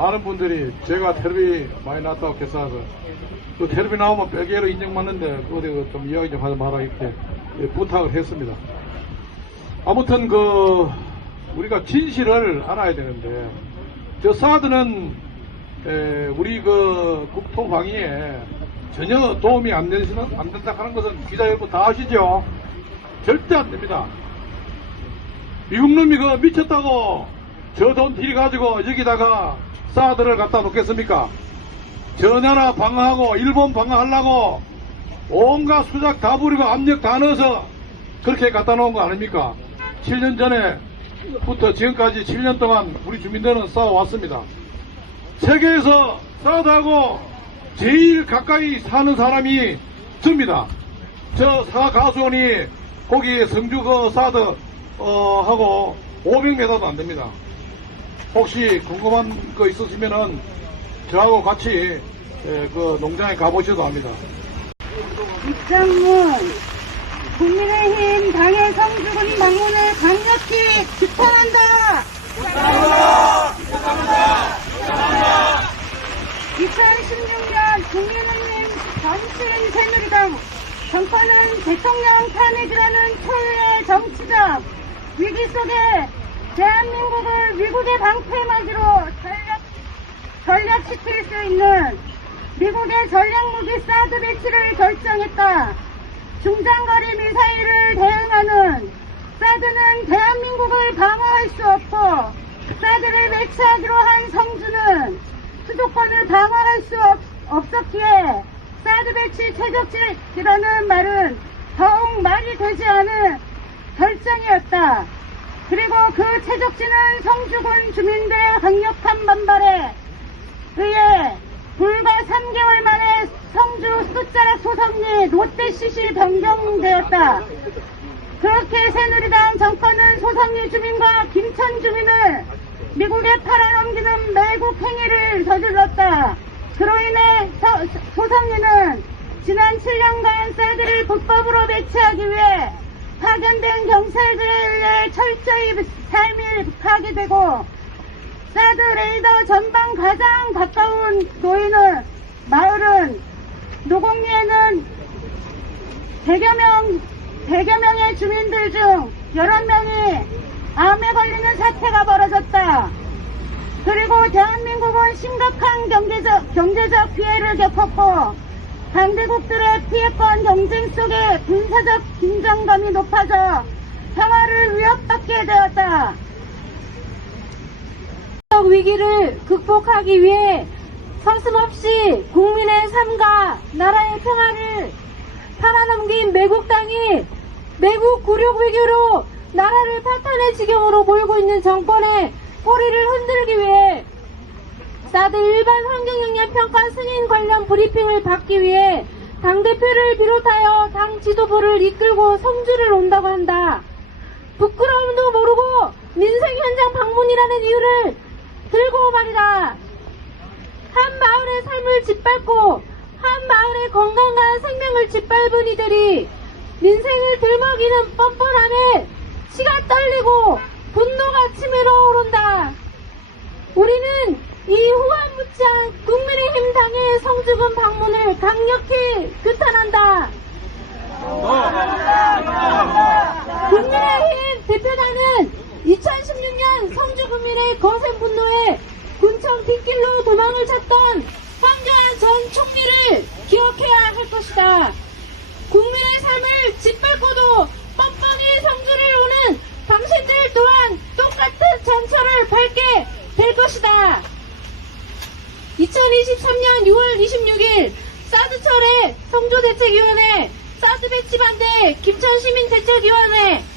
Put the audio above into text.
많은 분들이 제가 텔레비 많이 나왔다고 해서 그 텔레비 나오면 뼈개로 인정받는데 어디 그좀 이야기 좀 하지 마라 이렇게 예, 부탁을 했습니다. 아무튼 그 우리가 진실을 알아야 되는데 저 사드는 에, 우리 그 국토 방위에 전혀 도움이 안 되시는 안 된다 하는 것은 기자 여러분 다 아시죠? 절대 안 됩니다. 미국 놈이 그 미쳤다고 저 돈 들여가지고 여기다가 사드를 갖다 놓겠습니까? 저 나라 방어하고 일본 방어하려고 온갖 수작 다 부리고 압력 다 넣어서 그렇게 갖다 놓은 거 아닙니까? 7년 전에부터 지금까지 7년 동안 우리 주민들은 싸워왔습니다. 세계에서 사드하고 제일 가까이 사는 사람이 접니다. 저 사 가수원이 거기 성주 그 사드 어, 하고 500m도 안 됩니다. 혹시 궁금한 거 있으시면은 저하고 같이 에, 그 농장에 가보셔도 합니다. 입장문 국민의힘 당의 성주군 방문을 강력히 비판한다. 2016년 국민의힘 정치인 새누리당 정권은 대통령 탄핵이라는 초유의 정치적 위기 속에 대한민국을 미국의 방패막이로 전략, 전략시킬 수 있는 미국의 전략무기 사드 배치를 결정했다. 중장거리 미사일을 대응하는 사드는 대한민국을 방어할 수 없고 사드를 배치하기로 한 성주는 수도권을 방어할 수 없, 없었기에 사드 배치 최적지라는 말은 더욱 말이 되지 않은 결정이었다. 그리고 그 최적지는 성주군 주민들의 강력한 반발에 의해 불과 3개월 만에 성주 숫자락 소속리 롯데CC 변경되었다. 그렇게 새누리당 정권은 소속리 주민과 김천 주민을 미국에 팔아넘기는 매국 행위를 저질렀다. 그로 인해 서- 소속리는 지난 7년간 사드를 불법으로 배치하기 위해 파견된 경찰들에 의해 철저히 삶이 파괴되고 사드 레이더 전방 가장 가까운 노인은 마을은 노곡리에는 100여 명, 100여 명의 주민들 중 여러 명이 암에 걸리는 사태가 벌어졌다. 그리고 대한민국은 심각한 경제적, 경제적 피해를 겪었고 강대국들의 피해권 경쟁 속에 군사적 긴장감이 높아져 평화를 위협받게 되었다. 위기를 극복하기 위해 서슴없이 국민의 삶과 나라의 평화를 팔아넘긴 매국당이 매국 굴욕 위기로 나라를 파탄의 지경으로 몰고 있는 정권의 꼬리를 흔들기 위해 사드 일반 환경영향 평가 승인 관련 브리핑을 받기 위해 당대표를 비롯하여 당 지도부를 이끌고 성주를 온다고 한다. 부끄러움도 모르고 민생 현장 방문이라는 이유를 들고 말이다. 한 마을의 삶을 짓밟고 한 마을의 건강과 생명을 짓밟은 이들이 민생을 들먹이는 뻔뻔함에 치가 떨리고 분노가 치밀어 오른다. 우리는 이 후한무치한 국민의힘 당의 성주군 방문을 강력히 규탄한다. 국민의힘 대표단은 2016년 성주 군민의 거센 분노에 군청 뒷길로 도망을 찾던 황교안 전 총리를 기억해야 할 것이다. 국민의 삶을 짓밟고도 뻔뻔히 성주를 오는 당신들 또한 똑같은 전철을 밟게 될 것이다. 2023년 6월 26일 사드철에 성조대책위원회 사드 배 치 반대 김천시민대책위원회